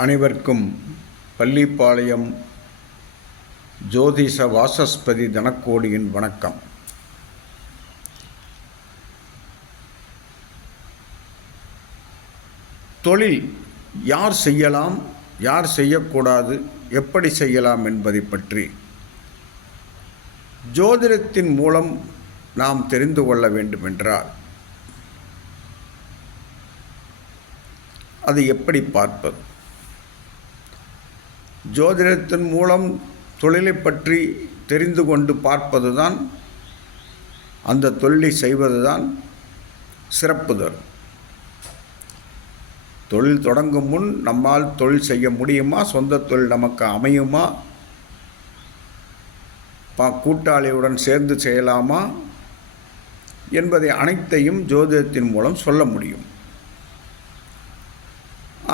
அனைவருக்கும் பள்ளிப்பாளையம் ஜோதிஷ வாசஸ்பதி தனக்கோடியின் வணக்கம். தொழில் யார் செய்யலாம், யார் செய்யக்கூடாது, எப்படி செய்யலாம் என்பதை பற்றி ஜோதிடத்தின் மூலம் நாம் தெரிந்து கொள்ள வேண்டுமென்றால் அது எப்படி பார்ப்பது? ஜோதிடத்தின் மூலம் தொழிலை பற்றி தெரிந்து கொண்டு பார்ப்பது தான், அந்த தொழிலை செய்வது தான் சிறப்பு தரும். தொழில் தொடங்கும் முன் நம்மால் தொழில் செய்ய முடியுமா, சொந்த தொழில் நமக்கு அமையுமா, கூட்டாளியுடன் சேர்ந்து செய்யலாமா என்பதை அனைத்தையும் ஜோதிடத்தின் மூலம் சொல்ல முடியும்.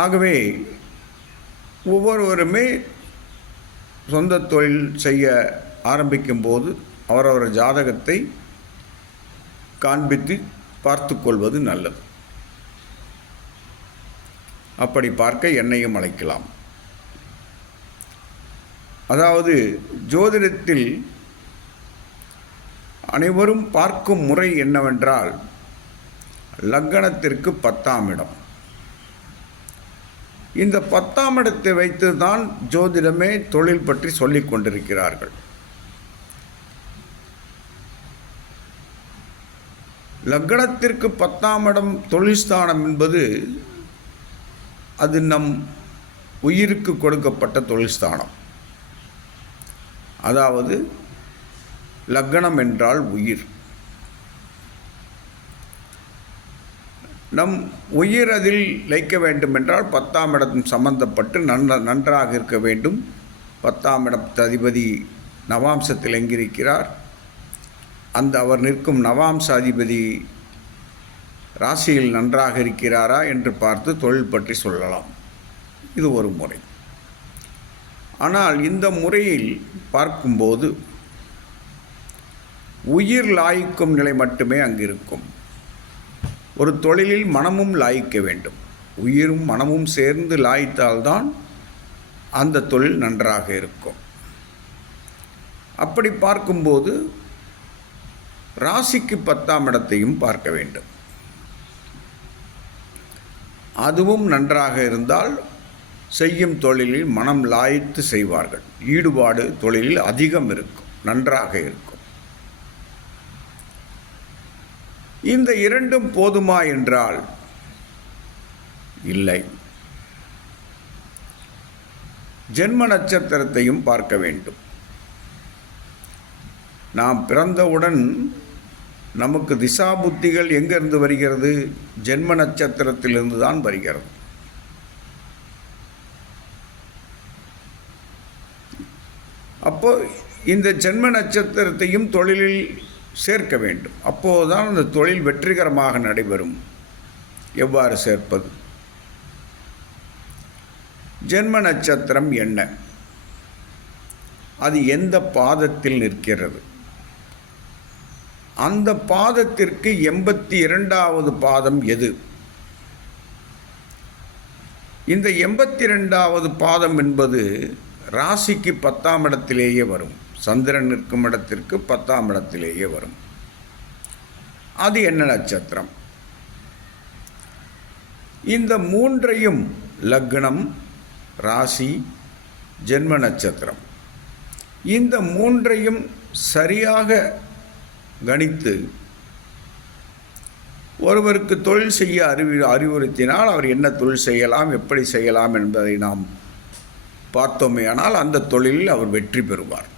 ஆகவே ஒவ்வொருவருமே சொந்த தொழில் செய்ய ஆரம்பிக்கும்போது அவரவர் ஜாதகத்தை காண்பித்து பார்த்து கொள்வது நல்லது. அப்படி பார்க்க என்னையும் அழைக்கலாம். அதாவது ஜோதிடத்தில் அனைவரும் பார்க்கும் முறை என்னவென்றால், லக்னத்திற்கு 10ஆம் இடம். இந்த 10ஆம் இடத்தை வைத்து தான் ஜோதிடமே தொழில் பற்றி சொல்லிக் கொண்டிருக்கிறார்கள். லக்னத்திற்கு 10ஆம் இடம் தொழில் ஸ்தானம் என்பது அது நம் உயிருக்கு கொடுக்கப்பட்ட தொழில் ஸ்தானம். அதாவது லக்னம் என்றால் உயிர். நம் உயிர் அதில் லைக்க வேண்டுமென்றால் 10ஆம் இடம் சம்பந்தப்பட்டு நன்றாக இருக்க வேண்டும். 10ஆம் இடத்து அதிபதி நவாம்சத்தில் எங்கிருக்கிறார், அந்த அவர் நிற்கும் நவாம்ச அதிபதி ராசியில் நன்றாக இருக்கிறாரா என்று பார்த்து தொழில் பற்றி சொல்லலாம். இது ஒரு முறை. ஆனால் இந்த முறையில் பார்க்கும்போது உயிர் லாய்க்கும் நிலை மட்டுமே அங்கு இருக்கும். ஒரு தொழிலில் மனமும் லாய்க்க வேண்டும். உயிரும் மனமும் சேர்ந்து லாய்த்தால்தான் அந்த தொழில் நன்றாக இருக்கும். அப்படி பார்க்கும்போது ராசிக்கு 10ஆம் இடத்தையும் பார்க்க வேண்டும். அதுவும் நன்றாக இருந்தால் செய்யும் தொழிலில் மனம் லாய்த்து செய்வார்கள். ஈடுபாடு தொழிலில் அதிகம் இருக்கும், நன்றாக இருக்கும். இந்த இரண்டும் போதுமா என்றால் இல்லை. ஜென்ம நட்சத்திரத்தையும் பார்க்க வேண்டும். நாம் பிறந்தவுடன் நமக்கு திசா புத்திகள் எங்கிருந்து வருகிறது? ஜென்ம நட்சத்திரத்திலிருந்து தான் வருகிறது. அப்போ இந்த ஜென்ம நட்சத்திரத்தையும் தொழிலில் சேர்க்க வேண்டும். அப்போதுதான் அந்த தொழில் வெற்றிகரமாக நடைபெறும். எவ்வாறு சேர்ப்பது? ஜென்ம நட்சத்திரம் என்ன? அது எந்த பாதத்தில் நிற்கிறது? அந்த பாதத்திற்கு 82வது பாதம் எது? இந்த 82வது பாதம் என்பது ராசிக்கு 10ஆம் இடத்திலேயே வரும். சந்திரன் நிற்கும் இடத்திற்கு 10ஆம் இடத்திலேயே வரும். அது என்ன நட்சத்திரம்? இந்த மூன்றையும், லக்னம், ராசி, ஜென்ம நட்சத்திரம், இந்த மூன்றையும் சரியாக கணித்து ஒருவருக்கு தொழில் செய்ய அறிவுறுத்தினால் அவர் என்ன தொழில் செய்யலாம், எப்படி செய்யலாம் என்பதை நாம் பார்த்தோமேயானால் அந்த தொழிலில் அவர் வெற்றி பெறுவார்.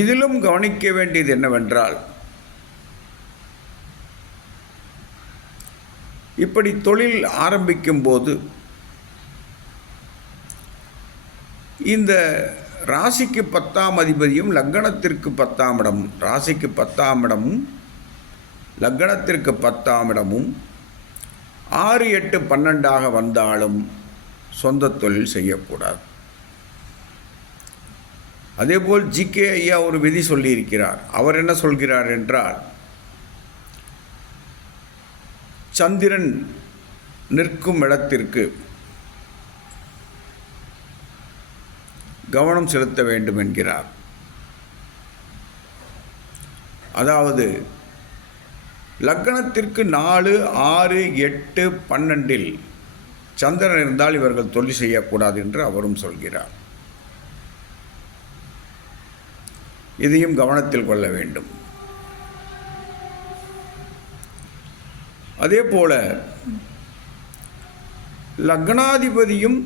இதிலும் கவனிக்க வேண்டியது என்னவென்றால், இப்படி தொழில் ஆரம்பிக்கும் போது இந்த ராசிக்கு 10ஆம் அதிபதியும் லக்னத்திற்கு 10ஆம் இடமும், ராசிக்கு 10ஆம் இடமும் லக்னத்திற்கு 10ஆம் இடமும் 6, 8, 12ஆக வந்தாலும் சொந்த தொழில் செய்யக்கூடாது. அதேபோல் ஜிகே ஐயா ஒரு விதி சொல்லியிருக்கிறார். அவர் என்ன சொல்கிறார் என்றால், சந்திரன் நிற்கும் இடத்திற்கு கவனம் செலுத்த வேண்டும் என்கிறார். அதாவது லக்னத்திற்கு 4, 6, 8, 12 சந்திரன் இருந்தால் இவர்கள் தொழில் செய்யக்கூடாது என்று அவரும் சொல்கிறார். இதையும் கவனத்தில் கொள்ள வேண்டும். அதே போல லக்னாதிபதியும்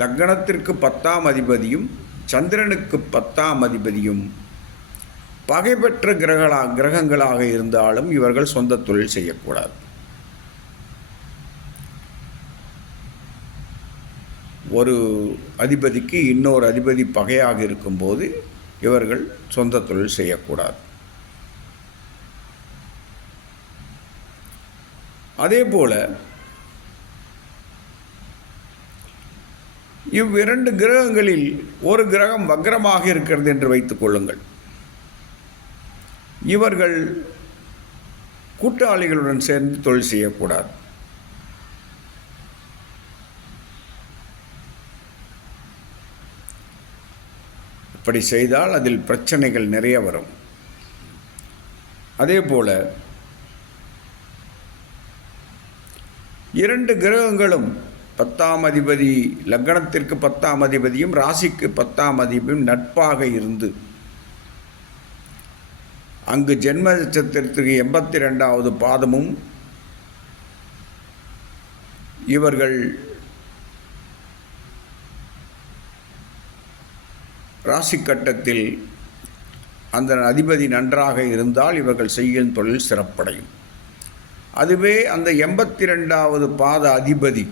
லக்னத்திற்கு 10ஆம் அதிபதியும் சந்திரனுக்கு 10ஆம் அதிபதியும் பகை பெற்ற கிரகங்களாக இருந்தாலும் இவர்கள் சொந்த தொழில் செய்யக்கூடாது. ஒரு அதிபதிக்கு இன்னொரு அதிபதி பகையாக இருக்கும்போது இவர்கள் சொந்த தொழில் செய்யக்கூடாது. அதே போல இவ்விரண்டு கிரகங்களில் ஒரு கிரகம் வக்ரமாக இருக்கிறது என்று வைத்துக் கொள்ளுங்கள். இவர்கள் கூட்டாளிகளுடன் சேர்ந்து தொழில் செய்யக்கூடாது. இப்படி செய்தால் அதில் பிரச்சனைகள் நிறைய வரும். அதே போல இரண்டு கிரகங்களும் 10ஆம் அதிபதி லக்னத்திற்கு 10ஆம் அதிபதியும் ராசிக்கு 10ஆம் அதிபதியும் நட்பாக இருந்து அங்கு ஜென்ம நட்சத்திரத்திற்கு 82வது பாதமும் இவர்கள் ராசி கட்டத்தில் அந்த அதிபதி நன்றாக இருந்தால் இவர்கள் செய்யும் தொழில் சிறப்படையும். அதுவே அந்த 82வது பாத அதிபதி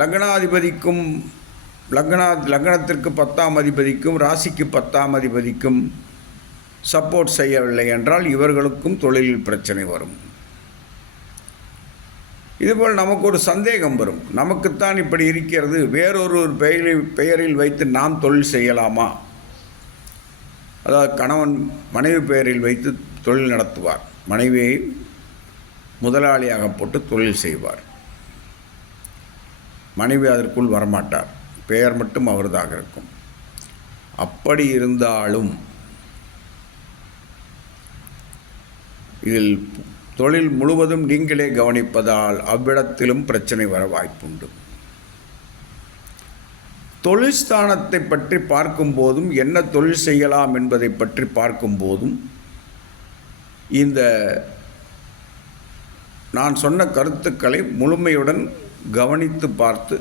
லக்னாதிபதிக்கும் லக்னத்திற்கு 10ஆம் அதிபதிக்கும் ராசிக்கு 10ஆம் அதிபதிக்கும் சப்போர்ட் செய்யவில்லை என்றால் இவர்களுக்கும் தொழிலில் பிரச்சனை வரும். இதுபோல் நமக்கு ஒரு சந்தேகம் வரும், நமக்குத்தான் இப்படி இருக்கிறது, வேறொரு பெயரில் வைத்து நாம் தொழில் செய்யலாமா? அதாவது கணவன் மனைவி பெயரில் வைத்து தொழில் நடத்துவார், மனைவியை முதலாளியாக போட்டு தொழில் செய்வார், மனைவி அதற்குள் வரமாட்டார், பெயர் மட்டும் அவர்தாக இருக்கும். அப்படி இருந்தாலும் இதில் தொழில் முழுவதும் நீங்களே கவனிப்பதால் அவ்விடத்திலும் பிரச்சனை வர வாய்ப்புண்டு. தொழில் ஸ்தானத்தை பற்றி பார்க்கும்போதும் என்ன தொழில் செய்யலாம் என்பதை பற்றி பார்க்கும்போதும் இந்த நான் சொன்ன கருத்துக்களை முழுமையுடன் கவனித்து பார்த்து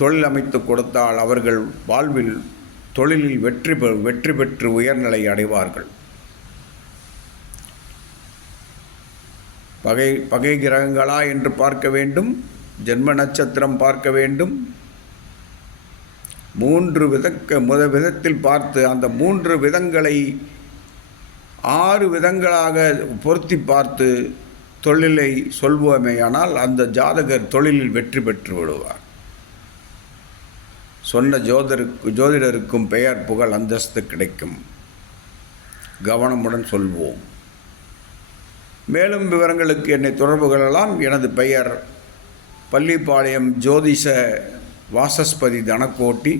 தொழில் அமைத்து கொடுத்தால் அவர்கள் வாழ்வில் தொழிலில் வெற்றி பெற்று உயர்நிலை அடைவார்கள். பகை கிரகங்களா என்று பார்க்க வேண்டும், ஜென்ம நட்சத்திரம் பார்க்க வேண்டும், 3 விதத்தில் பார்த்து அந்த 3 விதங்களை 6 விதங்களாக பொருத்தி பார்த்து தொழிலை சொல்வோமேயானால் அந்த ஜாதகர் தொழிலில் வெற்றி பெற்று விடுவார். சொன்ன ஜோதிடருக்கும் பெயர் புகழ் அந்தஸ்து கிடைக்கும். கவனமுடன் சொல்வோம். மேலும் விவரங்களுக்கு என்னை தொடர்பு கொள்ளலாம். எனது பெயர் பள்ளிப்பாளையம் ஜோதிஷ வாசஸ்பதி தனக்கோட்டி.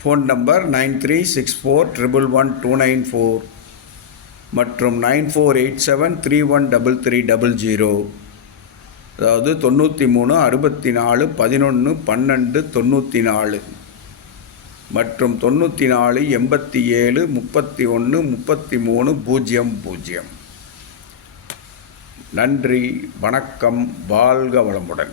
ஃபோன் நம்பர் 9364111294 மற்றும் 9487313300, அதாவது 93 64 11 12 94 மற்றும் 94 87 31 33 00. நன்றி, வணக்கம், வாழ்க வளமுடன்.